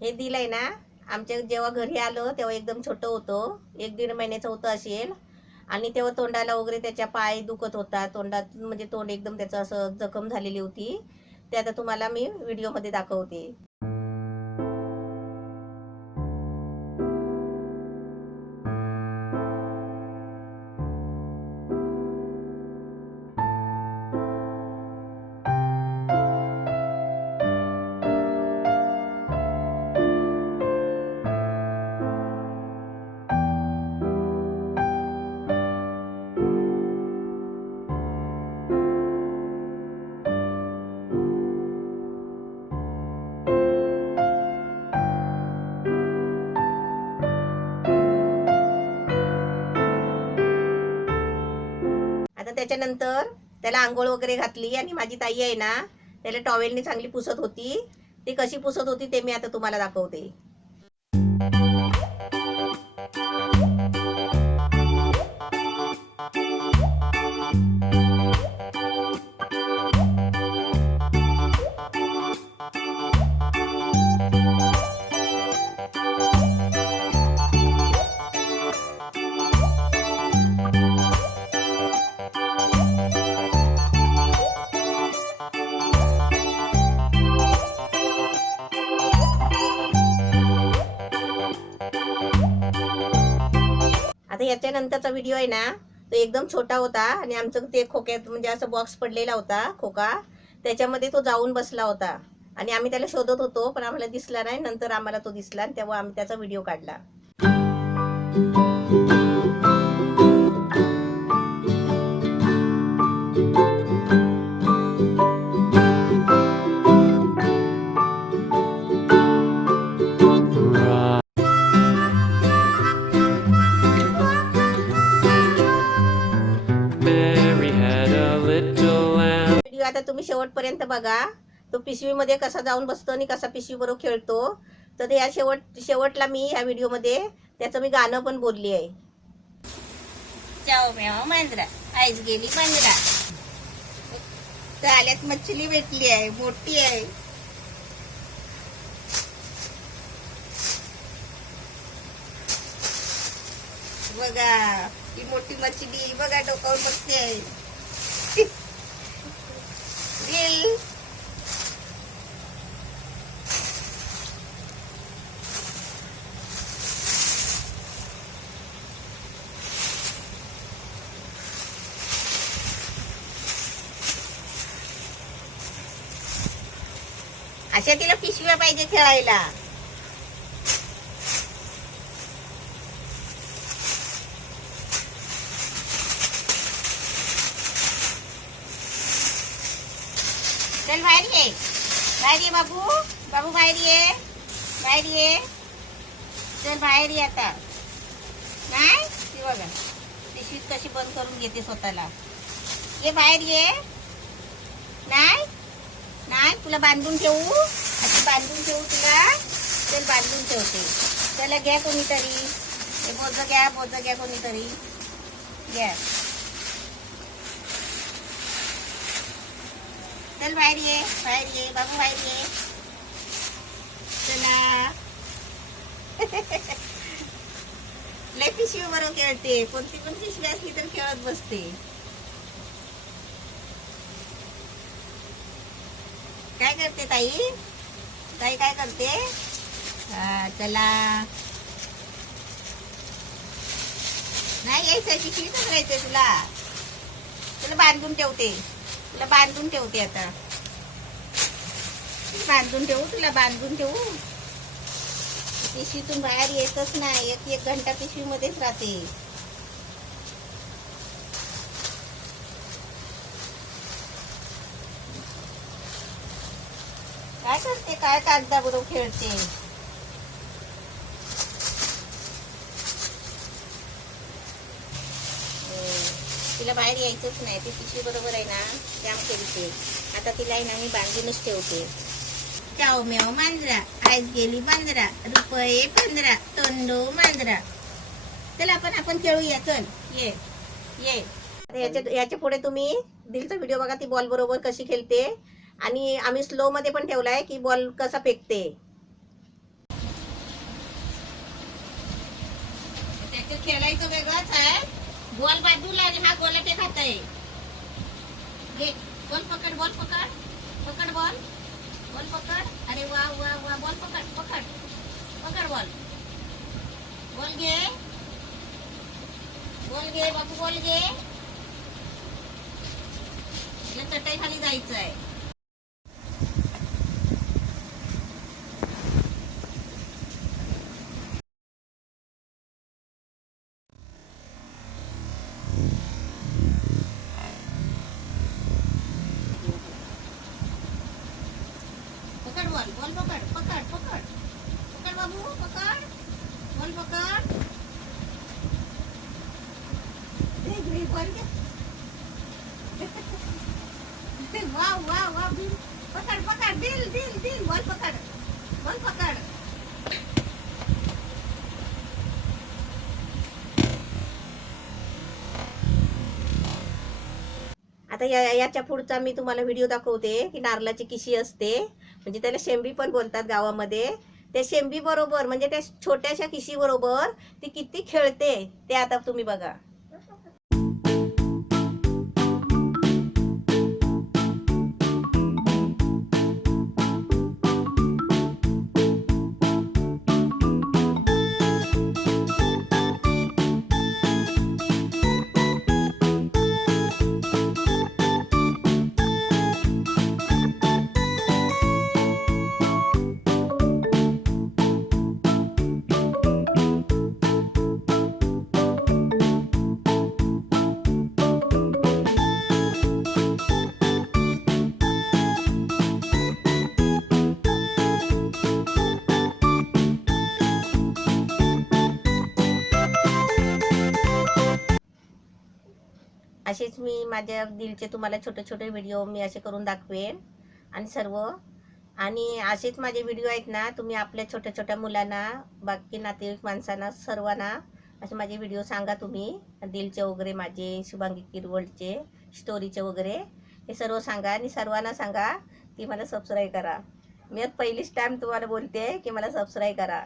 हे दिलंय ना, आमच्या जेव्हा घरी आलो तेव्हा एकदम छोटं होतं, 1-1.5 महिन्याचं होतं असेल. आणि तेव्हा तोंडाला वगैरे त्याच्या पाय दुखत होता, तोंडात म्हणजे तोंड एकदम त्याचं असं जखम झालेली होती. ते आता तुम्हाला मी व्हिडिओमध्ये दाखवते. आता त्याच्यानंतर त्याला आंघोळ वगैरे घातली आणि माझी ताई आहे ना, त्याला टॉवेलनी चांगली पुसत होती. ती कशी पुसत होती ते मी आता तुम्हाला दाखवते. आता याच्यानंतरचा व्हिडिओ आहे ना, तो एकदम छोटा होता आणि आमचं ते खोक्यात म्हणजे असं बॉक्स पडलेला होता खोका, त्याच्यामध्ये तो जाऊन बसला होता आणि आम्ही त्याला शोधत होतो पण आम्हाला दिसला नाही. नंतर आम्हाला तो दिसला आणि तेव्हा आम्ही त्याचा व्हिडिओ काढला. व्हिडिओ आता तुम्ही शेवटपर्यंत बघा. तो पिशवीमध्ये कसा जाऊन बसतो आणि कसा पिशवी बरोबर खेळतो. तर या शेवटला मी या व्हिडिओमध्ये त्याचं मी गाणं पण बोलली आहे. चाव म्याव मांजरा आईच गेली मांजरा, आल्यात मच्छली भेटली आहे, मोठी आहे. बघा ही मोठी मच्छली बघा, डोकावर बसते आहे. अशा तिला पिशव्या पाहिजे खेळायला. चल बाहेर ये, बाहेर ये बाबू, बाबू बाहेर ये, बाहेर ये, चल बाहेर ये आता. नाही ती बघा पिशवीत कशी बंद करून घेते स्वतःला. ये बाहेर ये. नाही नाही तुला बांधून ठेवू, अशी बांधून ठेवू तुला. चल बांधून ठेवते. त्याला घ्या कोणीतरी, हे बोज घ्या कोणीतरी घ्या. चल बाहेर ये, बाहेर ये बाबू, बाहेर ये. चला. लय पिशवी बरोबर खेळते, कोणती पण पिशवी असली तर खेळत बसते. काय करते ताई, ताई काय करते. चला नाही यायचं, पिशवीतच राहायचंय तुला. तुला बांधून ठेवते, तुला बांधून ठेवते आता. बांधून ठेवू, तुला बांधून ठेवू. पिशवीतून बाहेर येतच नाही, 1 घंटा पिशवीमध्येच राहते. काय करते, काय कागदाबरोबर खेळते. तिला बाहेर यायचंच नाही, ती पिशवी बरोबर आहे ना जाम खेळते. आता तिला आहे ना मी बांधूनच ठेवते. चाव म्याव मांजरा आईच गेली मांजरा, रुपये 15 तोंडो मांजरा. चल आपण खेळूया, चल ये ये. याच्या पुढे तुम्ही दिलचा व्हिडिओ बघा, ती बॉल बरोबर कशी खेळते. आणि आम्ही स्लो मध्ये पण ठेवलाय की बॉल कसा फेकते. तिचं खेळायचं वेगळंच आहे. बॉल बाजूला आणि हा गोलाटे खात आहे. घे बॉल पकड, बॉल पकड, पकड बॉल, बॉल पकड. अरे वा वा वा, बॉल पकड, पकड पकड बॉल, बॉल घे, बॉल घे बाबू, बॉल घे. चटई खाली जायचं आहे. पकड बॉल, बॉल पकड, पकड पकड पकड बाबू, पकड बॉल, पकड. बॉल घे. वा वा वा, बिल पकड पकड, दिल दिल दिल, बॉल पकड, बॉल पकड. आता याच्या पुढचा मी तुम्हाला व्हिडिओ दाखवते की नारळाची किशी असते, म्हणजे त्याला शेंबी पण बोलतात गावामध्ये. त्या शेंबी बरोबर म्हणजे त्या छोट्याशा किशी बरोबर ती किती खेळते ते आता तुम्ही बघा. असेच मी माझ्या दिलचे तुम्हाला छोटे छोटे व्हिडिओ मी असे करून दाखवेन आणि सर्व. आणि असेच माझे व्हिडिओ आहेत ना, तुम्ही आपल्या छोट्या छोट्या मुलांना, बाकी नातेवाईक माणसांना, सर्वांना असे माझे व्हिडिओ सांगा तुम्ही. दिलचे वगैरे, माझे शुभांगी किरवळचे स्टोरीचे वगैरे हे सर्व सांगा. आणि सर्वांना सांगा की मला सबस्क्राईब करा. मी पहिलीच टाईम तुम्हाला बोलते की मला सबस्क्राईब करा.